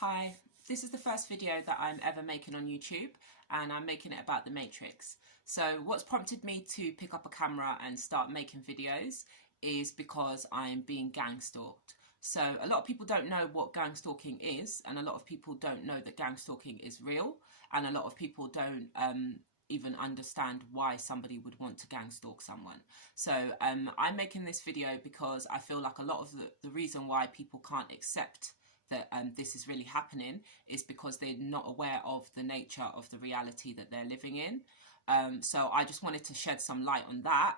Hi, this is the first video that I'm ever making on YouTube, and I'm making it about the Matrix. So what's prompted me to pick up a camera and start making videos is because I'm being gang stalked. So a lot of people don't know what gang stalking is, and a lot of people don't know that gang stalking is real, and a lot of people don't even understand why somebody would want to gang stalk someone. So I'm making this video because I feel like a lot of the reason why people can't accept that this is really happening is because they're not aware of the nature of the reality that they're living in. So I just wanted to shed some light on that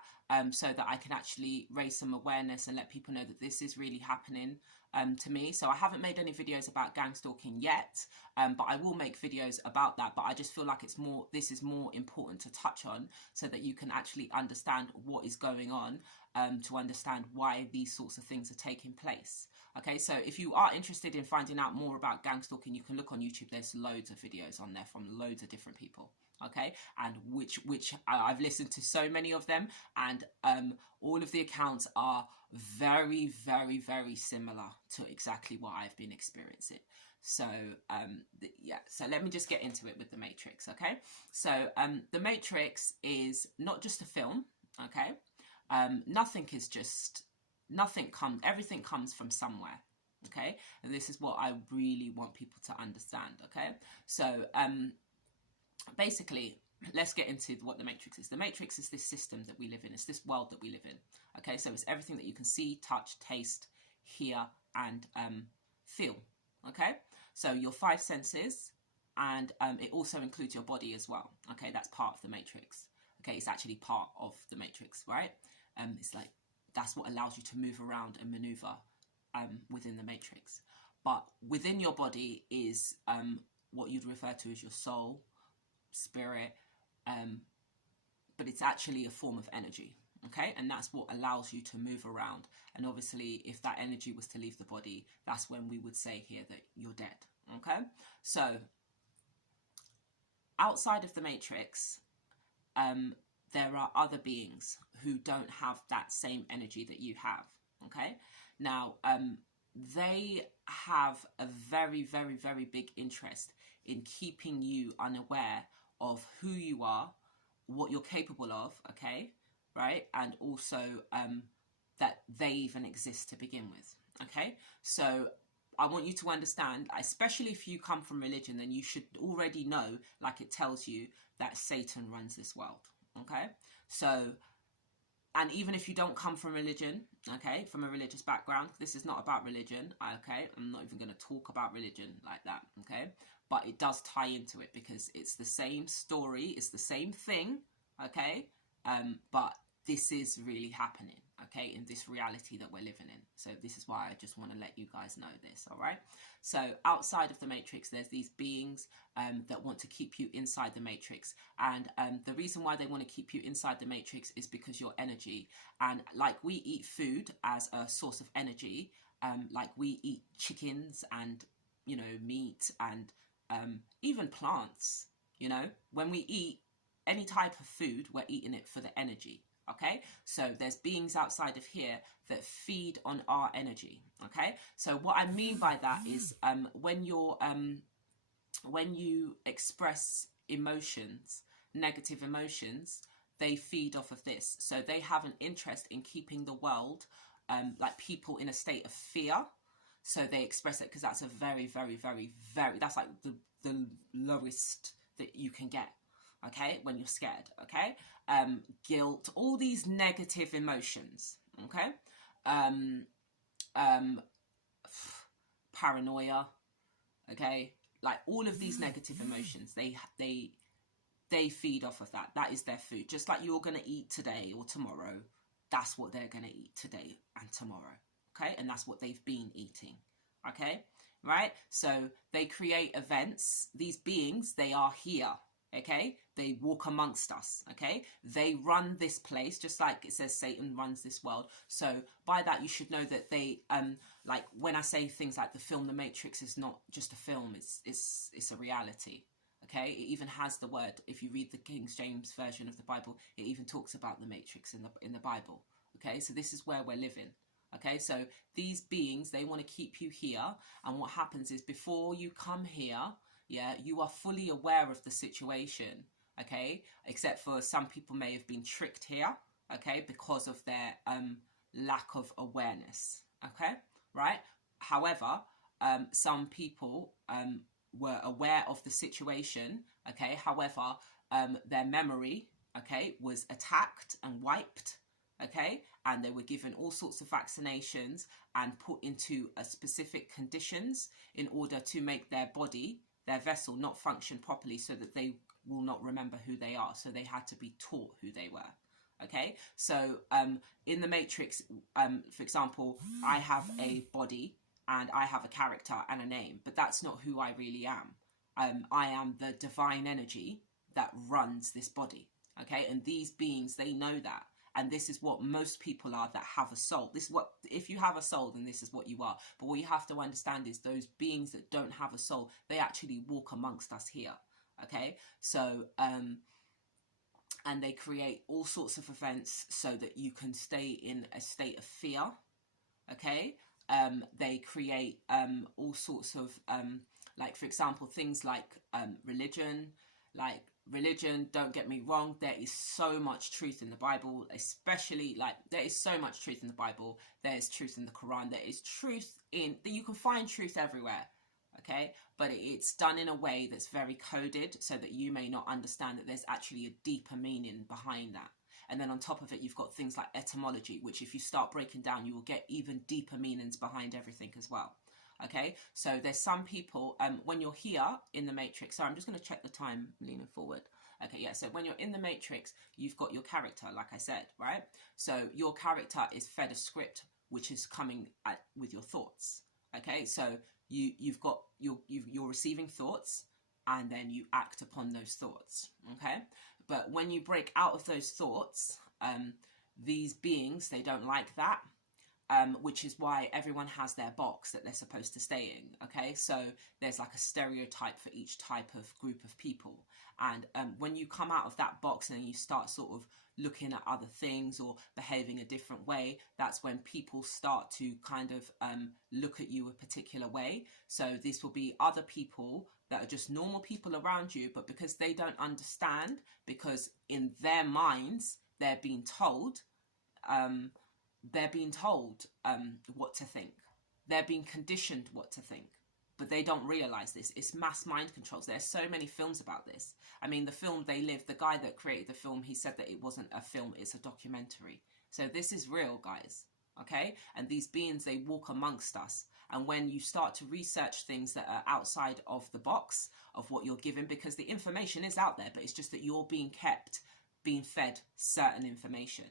so that I can actually raise some awareness and let people know that this is really happening to me. So I haven't made any videos about gang stalking yet, but I will make videos about that. But I just feel like this is more important to touch on so that you can actually understand what is going on, to understand why these sorts of things are taking place. Okay, so if you are interested in finding out more about gang stalking, you can look on YouTube. There's loads of videos on there from loads of different people. Okay, and which I've listened to so many of them, and all of the accounts are very, very, very similar to exactly what I've been experiencing. So yeah, so let me just get into it with the Matrix. Okay, so the Matrix is not just a film. Okay, everything comes from somewhere. Okay, and this is what I really want people to understand. Okay, so basically, let's get into what the Matrix is. The Matrix is this system that we live in. It's this world that we live in. Okay, so it's everything that you can see, touch, taste, hear, and feel. Okay, so your five senses, and it also includes your body as well. Okay, that's part of the Matrix. Okay, it's actually part of the Matrix, right? It's like that's what allows you to move around and maneuver within the Matrix. But within your body is what you'd refer to as your soul, spirit, but it's actually a form of energy. Okay, and that's what allows you to move around. And obviously, if that energy was to leave the body, that's when we would say here that you're dead. Okay, so outside of the Matrix, there are other beings who don't have that same energy that you have. Okay, now they have a very, very, very big interest in keeping you unaware of who you are, what you're capable of, okay, right? And also that they even exist to begin with, okay? So I want you to understand, especially if you come from religion, then you should already know, like it tells you, that Satan runs this world, okay? So, and even if you don't come from religion, okay, from a religious background, this is not about religion, okay? I'm not even going to talk about religion like that, okay? But it does tie into it because it's the same story, it's the same thing, okay? But this is really happening, okay, in this reality that we're living in. So this is why I just want to let you guys know this, all right? So outside of the Matrix, there's these beings that want to keep you inside the Matrix. And the reason why they want to keep you inside the Matrix is because your energy. And like we eat food as a source of energy, like we eat chickens and, you know, meat and even plants, you know, when we eat any type of food, we're eating it for the energy. Okay, so there's beings outside of here that feed on our energy. Okay, so what I mean by that is when you express emotions, negative emotions, they feed off of this. So they have an interest in keeping the world, like people, in a state of fear. So they express it because that's a very, very, very, very, that's like the lowest that you can get. Okay, when you're scared, okay, guilt, all these negative emotions, okay, paranoia, okay, like all of these negative emotions, they feed off of that. That is their food. Just like you're gonna eat today or tomorrow, that's what they're gonna eat today and tomorrow, okay, and that's what they've been eating, okay, right? So they create events. These beings, they are here. Okay, they walk amongst us. Okay, they run this place, just like it says Satan runs this world. So by that you should know that they like when I say things like the film The Matrix is not just a film, it's a reality. Okay, it even has the word, if you read the King James version of the Bible, it even talks about the Matrix in the Bible. Okay, so this is where we're living. Okay, so these beings, they want to keep you here. And what happens is before you come here, yeah, you are fully aware of the situation. Okay, except for some people may have been tricked here. Okay, because of their lack of awareness. Okay, right. However, some people were aware of the situation. Okay, however, their memory, okay, was attacked and wiped. Okay, and they were given all sorts of vaccinations and put into specific conditions in order to make their body, their vessel, not function properly, so that they will not remember who they are. So they had to be taught who they were. Okay, so in the Matrix, for example, I have a body and I have a character and a name, but that's not who I really am. I am the divine energy that runs this body. Okay, and these beings, they know that. And this is what most people are that have a soul. This is what, if you have a soul, then this is what you are. But what you have to understand is those beings that don't have a soul, they actually walk amongst us here. Okay, so and they create all sorts of events so that you can stay in a state of fear. Okay, they create all sorts of like, for example, things like religion. Like religion, don't get me wrong, there is so much truth in the Bible, especially like there is so much truth in the Bible. There's truth in the Quran. There is truth in that, you can find truth everywhere. Okay, but it's done in a way that's very coded so that you may not understand that there's actually a deeper meaning behind that. And then on top of it, you've got things like etymology, which if you start breaking down, you will get even deeper meanings behind everything as well. Okay, so there's some people, when you're here in the Matrix, so I'm just going to check the time leaning forward. Okay, yeah, so when you're in the Matrix, you've got your character, like I said, right? So your character is fed a script, which is coming with your thoughts. Okay, so you're receiving thoughts, and then you act upon those thoughts. Okay, but when you break out of those thoughts, these beings, they don't like that. Which is why everyone has their box that they're supposed to stay in. Okay, so there's like a stereotype for each type of group of people. And when you come out of that box and you start sort of looking at other things or behaving a different way, that's when people start to kind of look at you a particular way. So this will be other people that are just normal people around you, but because they don't understand, because in their minds they're being told what to think. They're being conditioned what to think, but they don't realize this. It's mass mind controls. There's so many films about this. I mean, the film They Live, the guy that created the film, he said that it wasn't a film, it's a documentary. So this is real, guys. Okay, and these beings, they walk amongst us. And when you start to research things that are outside of the box of what you're given, because the information is out there, but it's just that you're being fed certain information.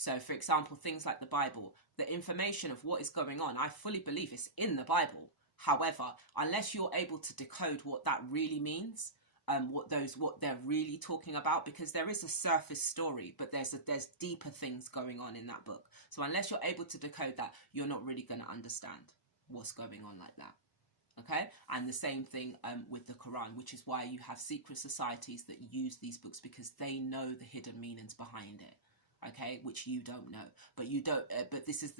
So, for example, things like the Bible, the information of what is going on, I fully believe it's in the Bible. However, unless you're able to decode what that really means, what they're really talking about, because there is a surface story, but there's deeper things going on in that book. So unless you're able to decode that, you're not really going to understand what's going on like that. Okay, and the same thing with the Quran, which is why you have secret societies that use these books, because they know the hidden meanings behind it. Okay, which you don't know, but you don't. But this is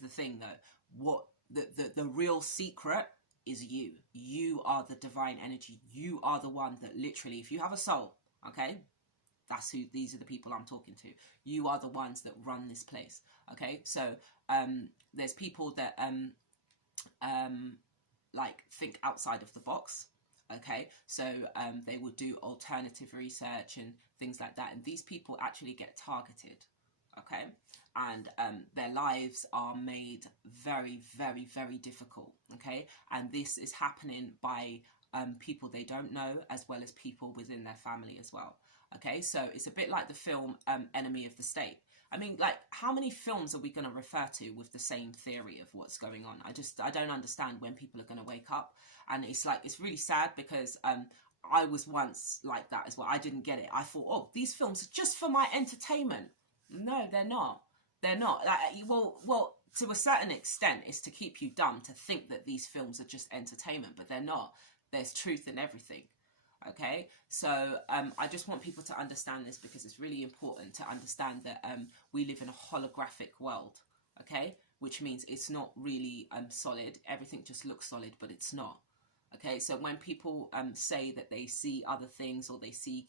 the thing, though. What the real secret is you. You are the divine energy. You are the one that literally, if you have a soul, okay, that's who. These are the people I'm talking to. You are the ones that run this place. Okay, so there's people that like think outside of the box. Okay, so they will do alternative research and things like that, and these people actually get targeted. Okay, and their lives are made very, very, very difficult. Okay, and this is happening by people they don't know, as well as people within their family as well. Okay, so it's a bit like the film Enemy of the State. I mean, like, how many films are we going to refer to with the same theory of what's going on? I don't understand when people are going to wake up. And it's really sad, because I was once like that as well. I didn't get it. I thought, oh, these films are just for my entertainment. No, they're not. They're not. Like, well, to a certain extent, it's to keep you dumb to think that these films are just entertainment, but they're not. There's truth in everything. Okay, so I just want people to understand this, because it's really important to understand that we live in a holographic world. Okay, which means it's not really solid. Everything just looks solid, but it's not. Okay, so when people say that they see other things, or they see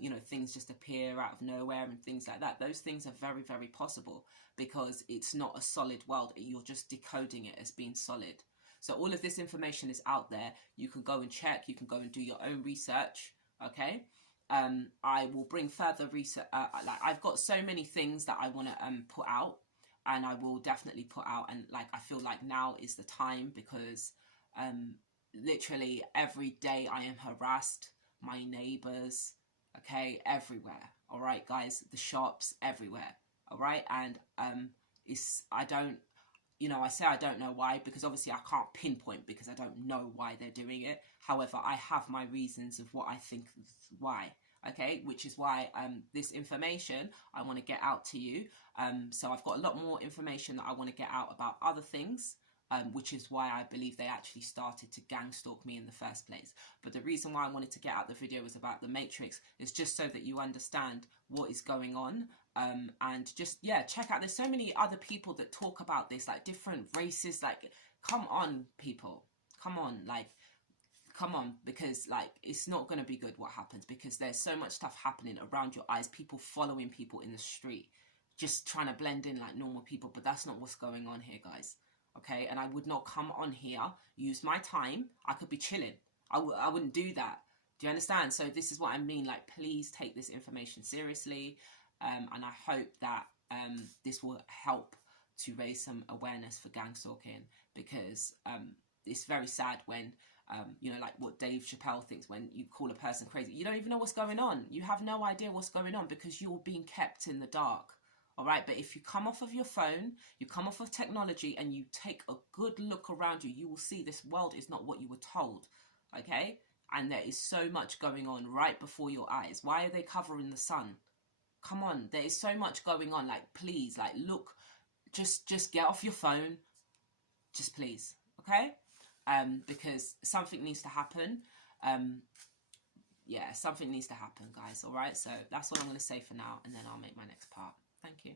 you know, things just appear out of nowhere and things like that, those things are very, very possible, because it's not a solid world. You're just decoding it as being solid. So all of this information is out there. You can go and check. You can go and do your own research. Okay. I will bring further research. Like, I've got so many things that I want to put out, and I will definitely put out. And like, I feel like now is the time, because literally every day I am harassed. My neighbors, okay, everywhere. All right, guys, the shops, everywhere. All right, and I don't, you know, I say I don't know why, because obviously I can't pinpoint, because I don't know why they're doing it. However, I have my reasons of what I think why. Okay, which is why this information I want to get out to you. So I've got a lot more information that I want to get out about other things, which is why I believe they actually started to gang stalk me in the first place. But the reason why I wanted to get out the video was about the Matrix, is just so that you understand what is going on. And just, yeah, check out, there's so many other people that talk about this, like different races. Like, come on, people, come on, like, come on, because like, it's not going to be good what happens, because there's so much stuff happening around your eyes, people following people in the street, just trying to blend in like normal people. But that's not what's going on here, guys. Okay, and I would not come on here, use my time. I could be chilling. I wouldn't do that. Do you understand? So this is what I mean. Like, please take this information seriously. And I hope that this will help to raise some awareness for gang stalking, because it's very sad when, you know, like what Dave Chappelle thinks, when you call a person crazy. You don't even know what's going on. You have no idea what's going on, because you're being kept in the dark. All right, but if you come off of your phone, you come off of technology, and you take a good look around you, you will see this world is not what you were told, okay? And there is so much going on right before your eyes. Why are they covering the sun? Come on, there is so much going on. Like, please, like, look, just get off your phone, just please, okay? Because something needs to happen. Yeah, something needs to happen, guys, all right? So that's what I'm going to say for now, and then I'll make my next part. Thank you.